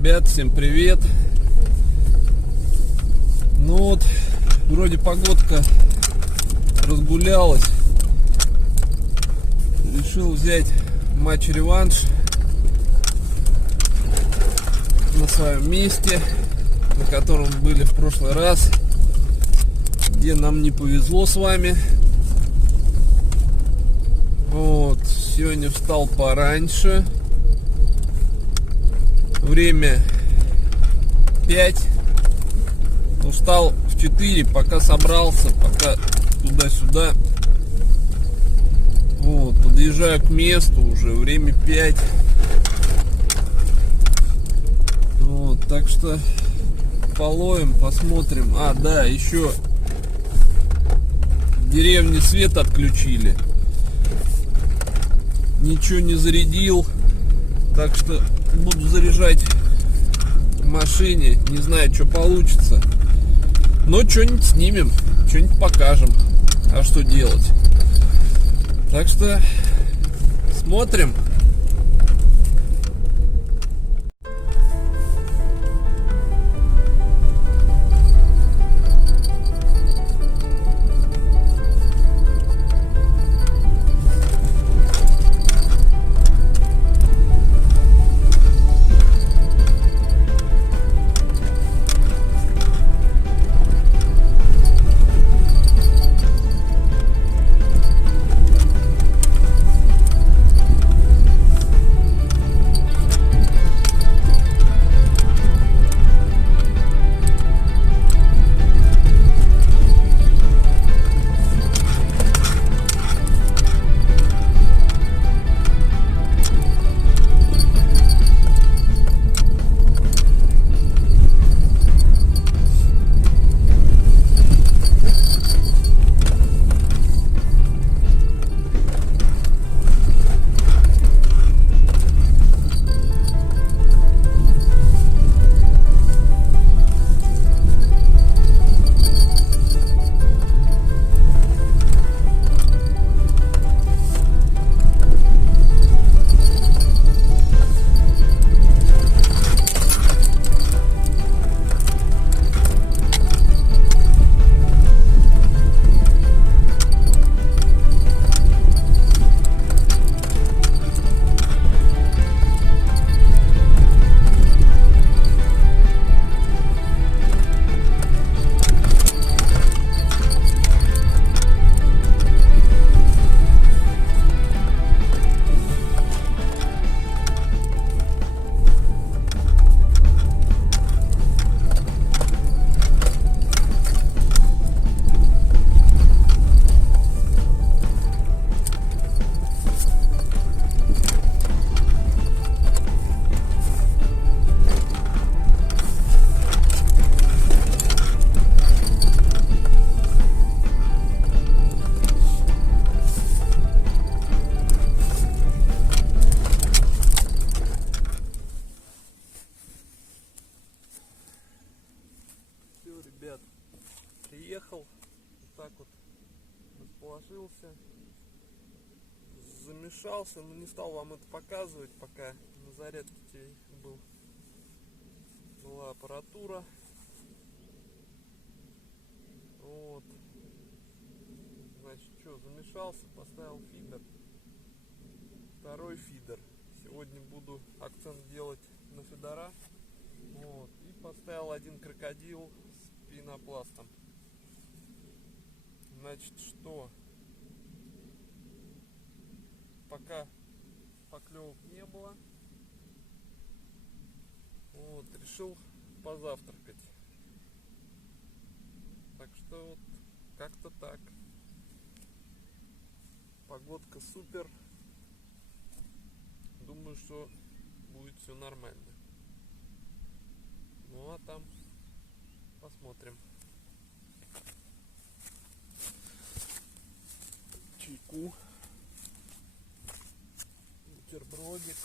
Ребят, всем привет. Ну вот, вроде погодка разгулялась. Решил взять матч-реванш на своем месте, на котором были в прошлый раз, где нам не повезло с вами. Вот, сегодня встал пораньше. Время 5. Устал в 4, пока собрался, пока туда-сюда. Вот, подъезжаю к месту, уже время 5. Вот, так что половим, посмотрим. А, да, еще в деревне свет отключили. Ничего не зарядил, так что буду заряжать в машине. Не знаю, что получится, но что-нибудь снимем, что-нибудь покажем. А что делать? Так что смотрим. Ребят, приехал, вот так вот расположился, замешался, но не стал вам это показывать, пока на зарядке была аппаратура. Вот, значит, что, замешался, поставил фидер, второй фидер. Сегодня буду акцент делать на фидера. Вот, и поставил один крокодил с пенопластом. Значит, что пока поклевок не было, вот, решил позавтракать. Так что вот как-то так. Погодка супер. Думаю, что будет все нормально. Ну а там посмотрим. Чайку, бутербродик.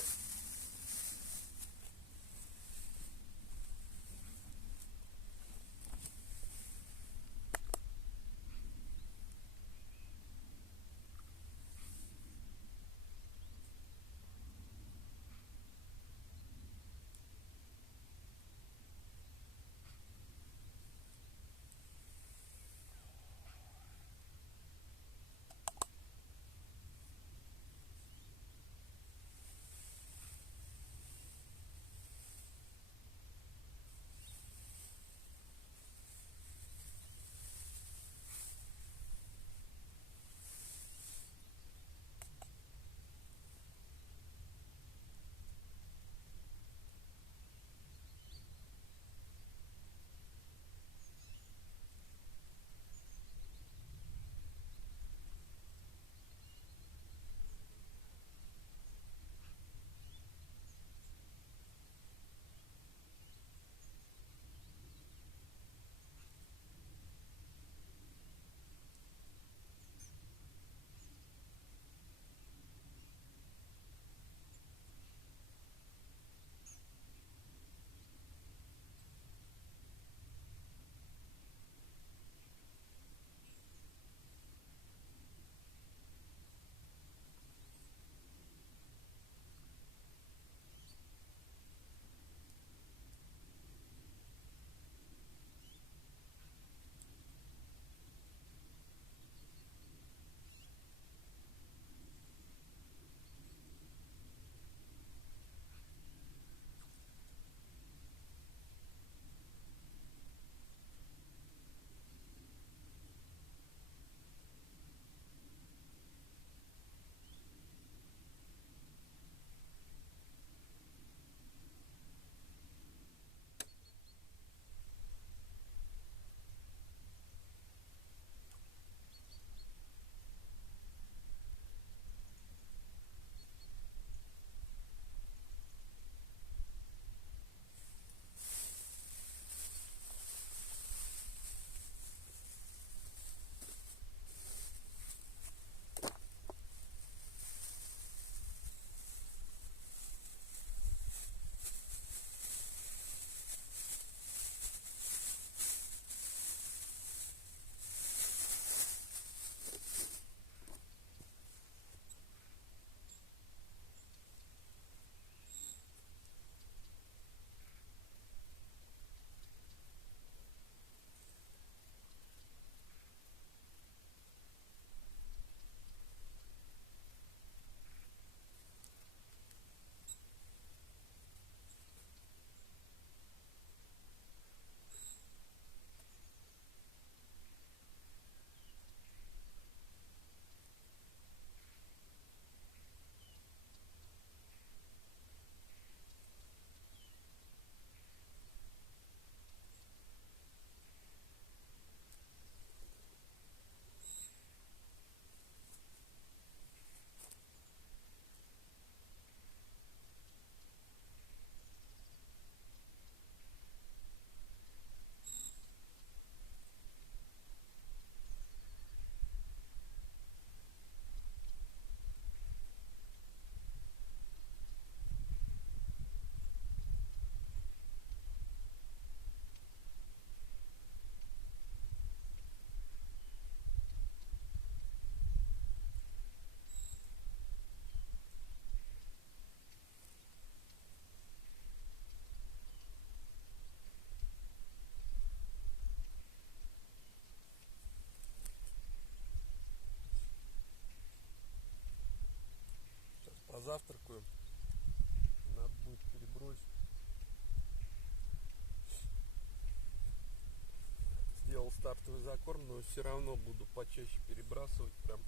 стартовый закорм, но все равно буду почаще перебрасывать, прям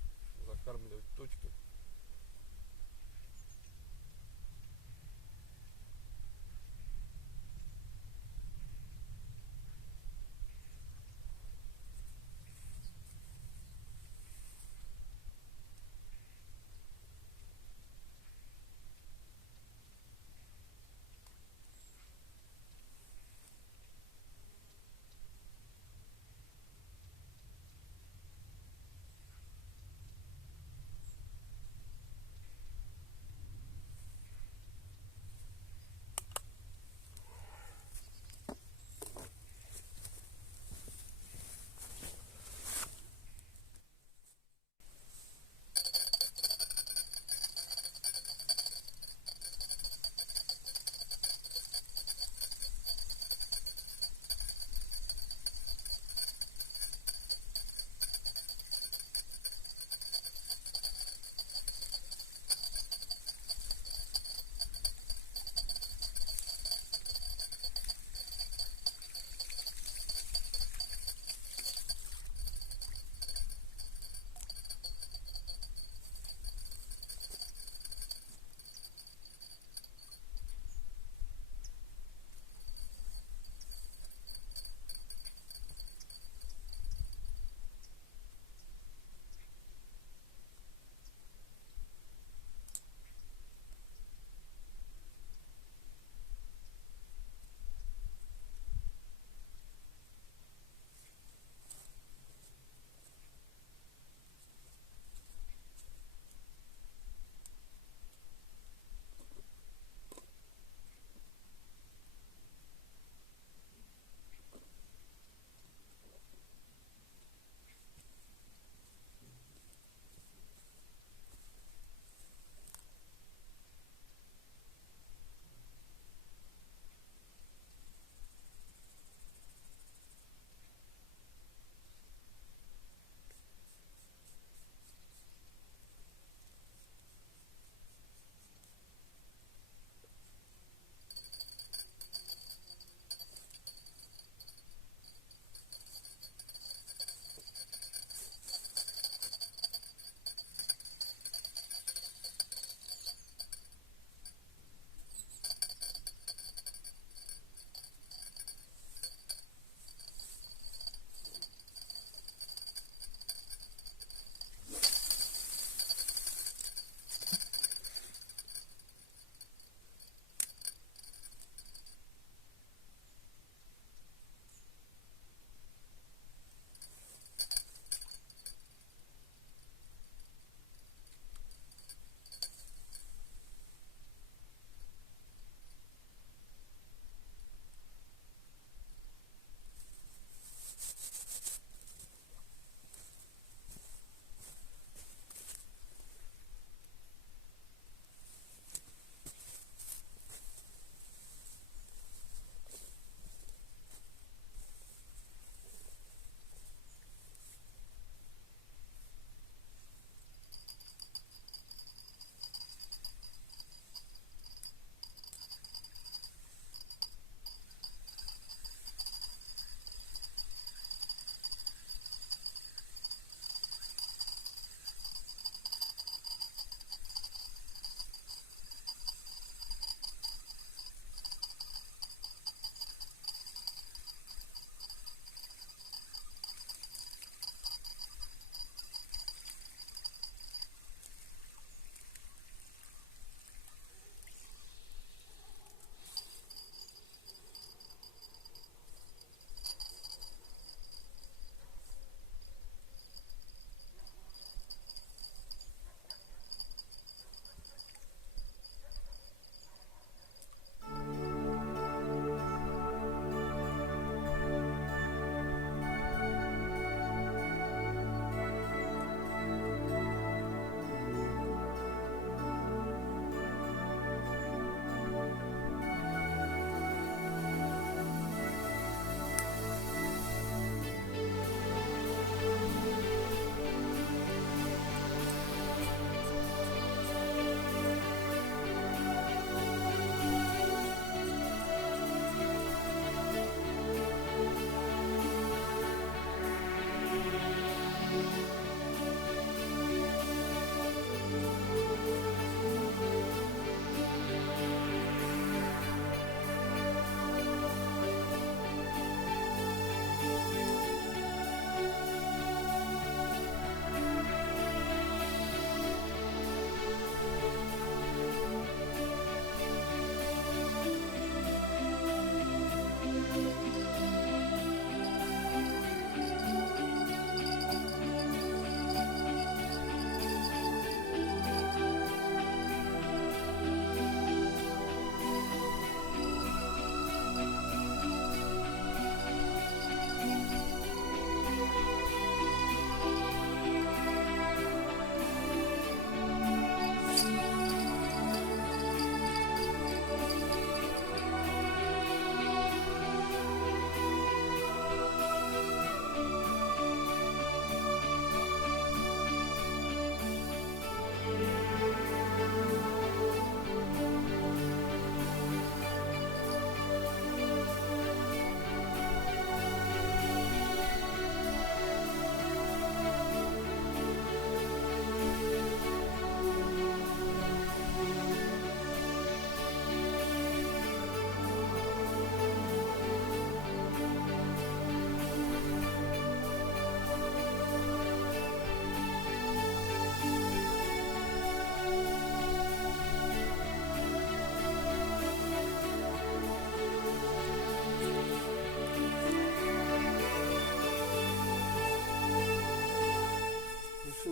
закармливать точки.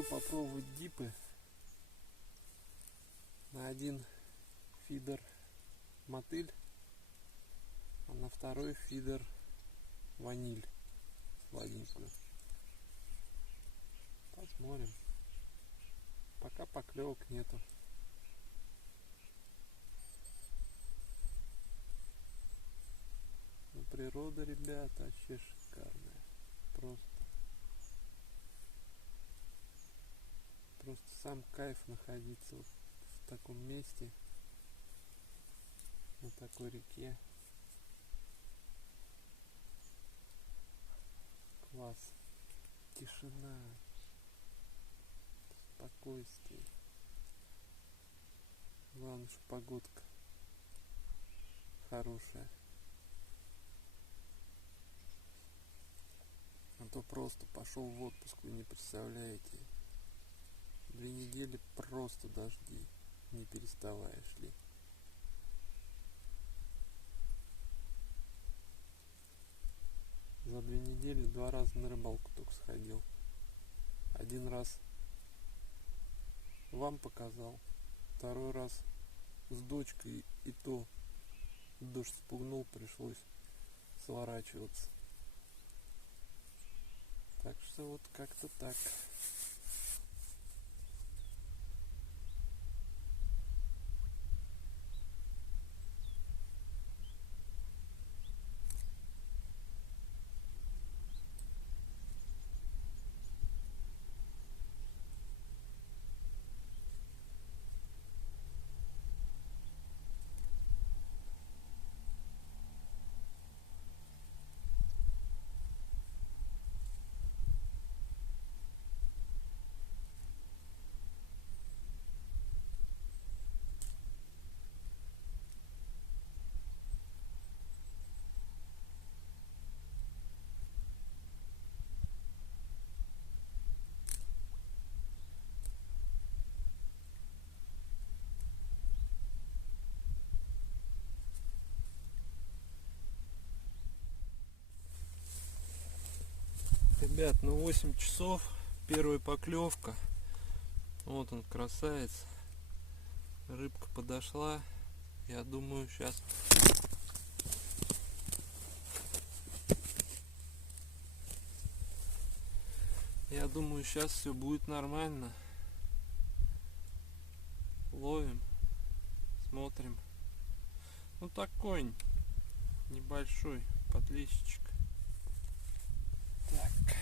попробовать дипы на один фидер мотыль, а на второй фидер ваниль сладенькую. Посмотрим. Пока поклевок нету. Но природа, ребята, вообще шикарная. Просто сам кайф находиться вот в таком месте, на такой реке. Класс. Тишина. Спокойствие. Главное, что погодка хорошая. А то просто пошел в отпуск, вы не представляете. 2 недели просто дожди, не переставая шли. За 2 недели 2 раза на рыбалку только сходил. 1 раз вам показал, 2 раз с дочкой, и то дождь спугнул, пришлось сворачиваться. Так что вот как-то так. Ребят, ну 8 часов, первая поклевка. Вот он, красавец. Рыбка подошла. Я думаю, сейчас все будет нормально. Ловим, смотрим. Ну такой небольшой подлещичек. Так.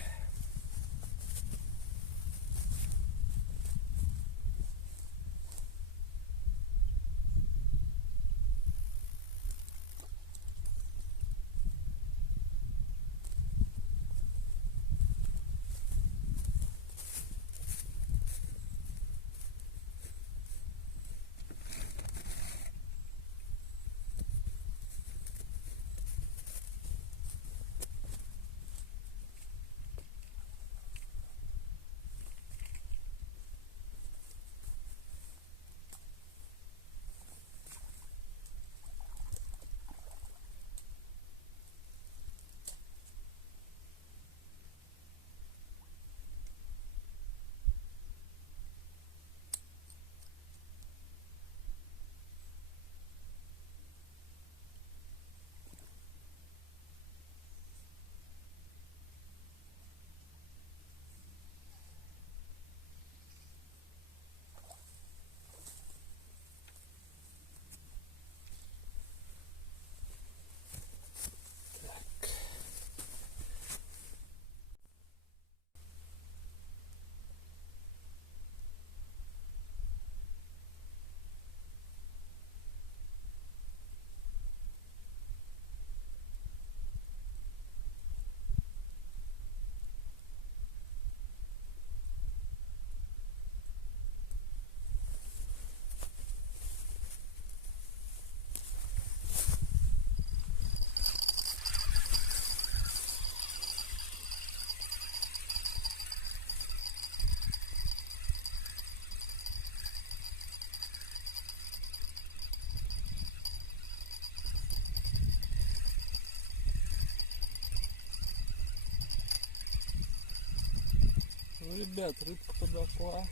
ребят, рыбка подошла,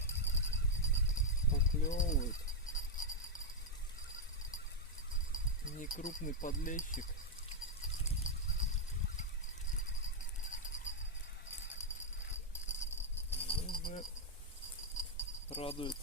поклевывает. Не крупный подлещик. Уже радует.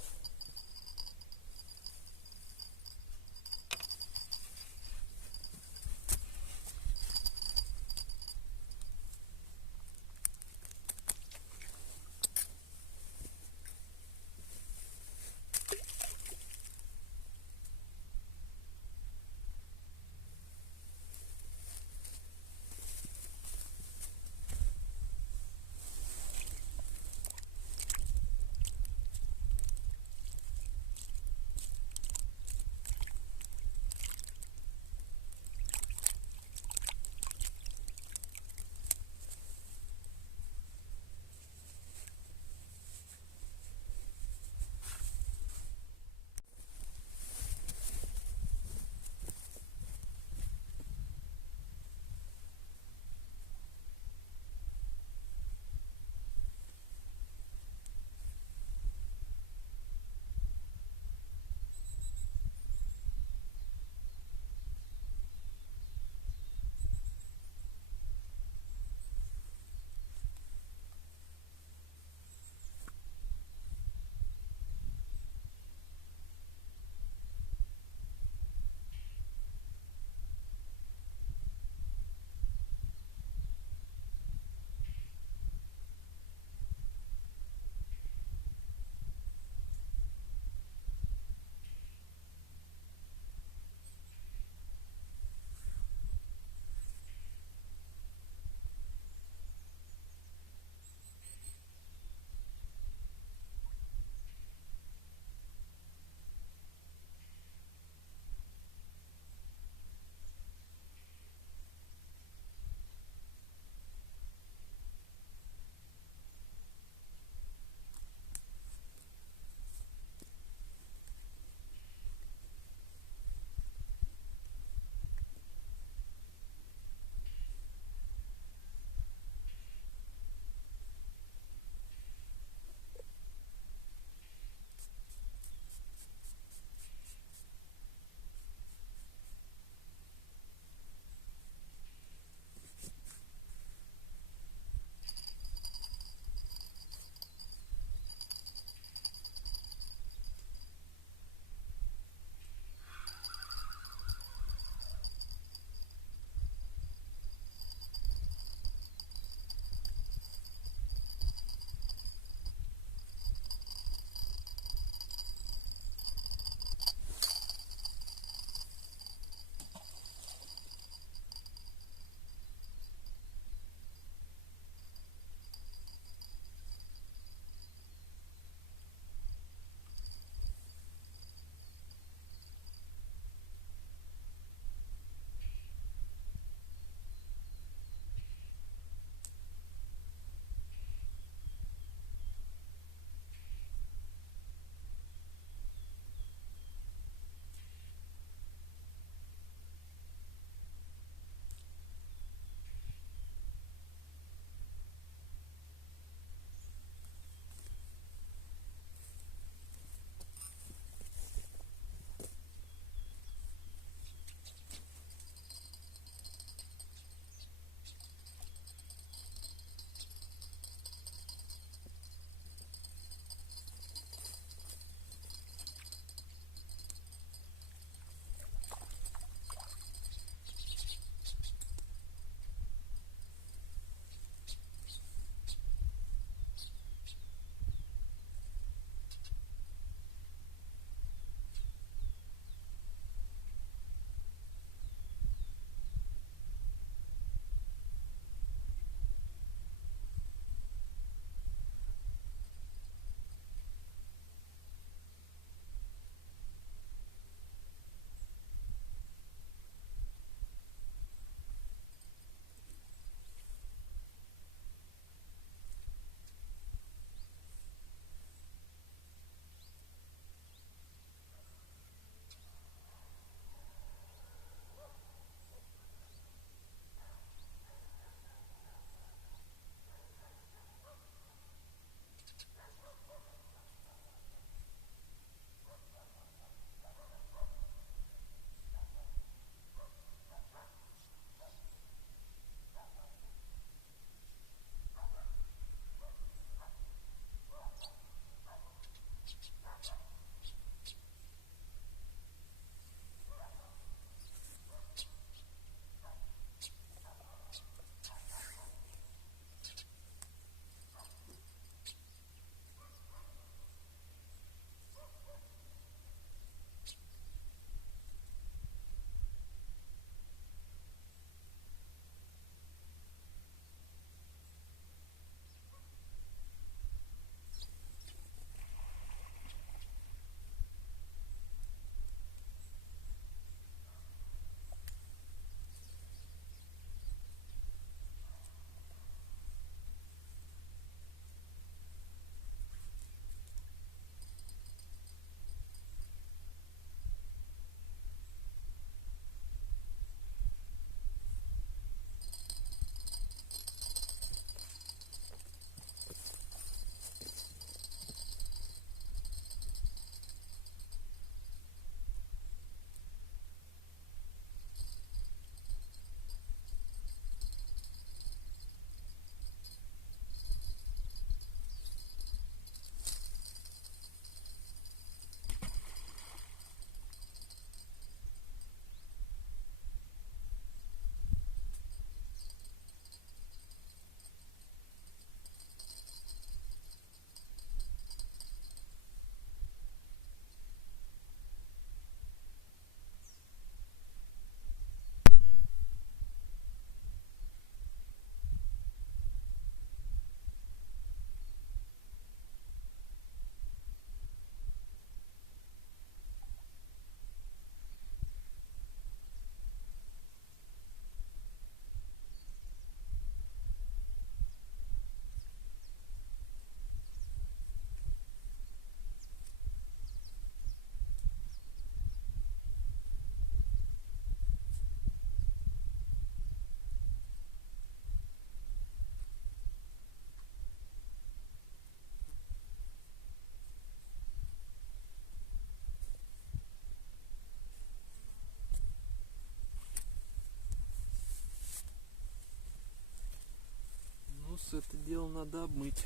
Сейчас это дело надо обмыть.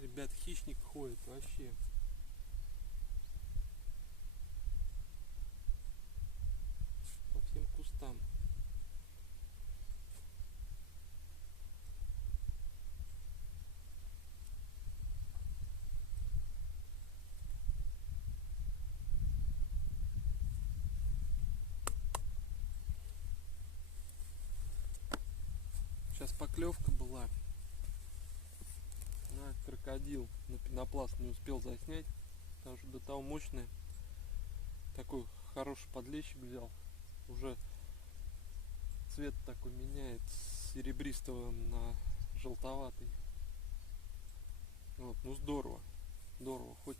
Ребят, хищник ходит вообще. По всем кустам. Сейчас поклевка была на крокодил, на пенопласт, не успел заснять, потому что до того мощная. Такой хороший подлещик взял, уже цвет такой меняет с серебристого на желтоватый. Вот, ну здорово, здорово, хоть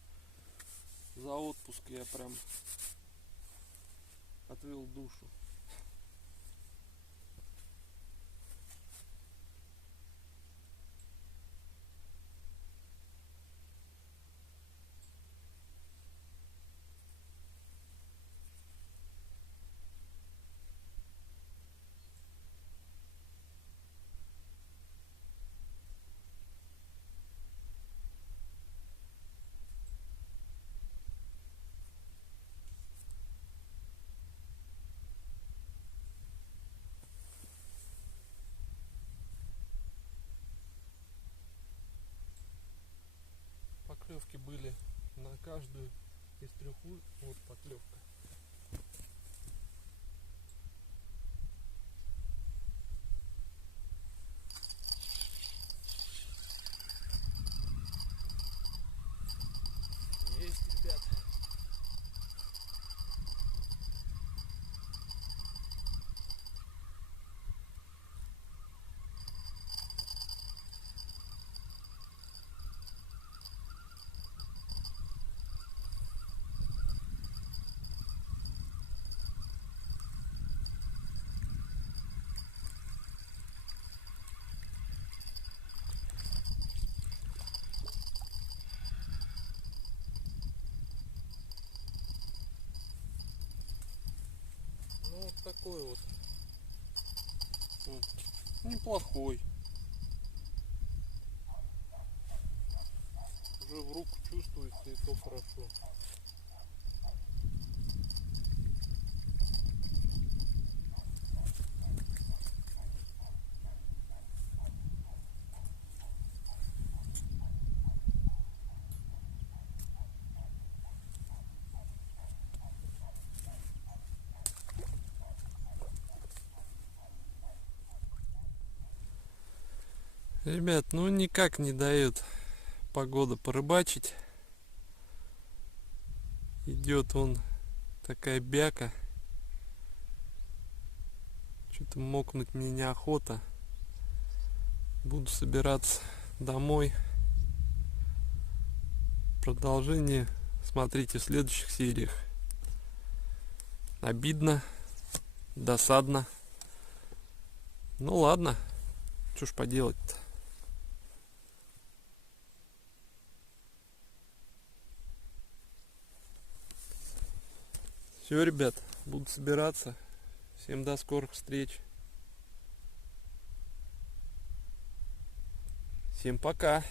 за отпуск я прям отвел душу. Поклевки были на каждую из 3 вот поклевка. Есть, ребят. Ну вот такой вот. Неплохой. Уже в руку чувствуется, и то хорошо. Ребят, ну никак не дает погода порыбачить. Идет он такая бяка. Что-то мокнуть мне неохота. Буду собираться домой. Продолжение смотрите в следующих сериях. Обидно, досадно. Ну ладно, что ж поделать-то. Все, ребят, буду собираться. Всем до скорых встреч. Всем пока.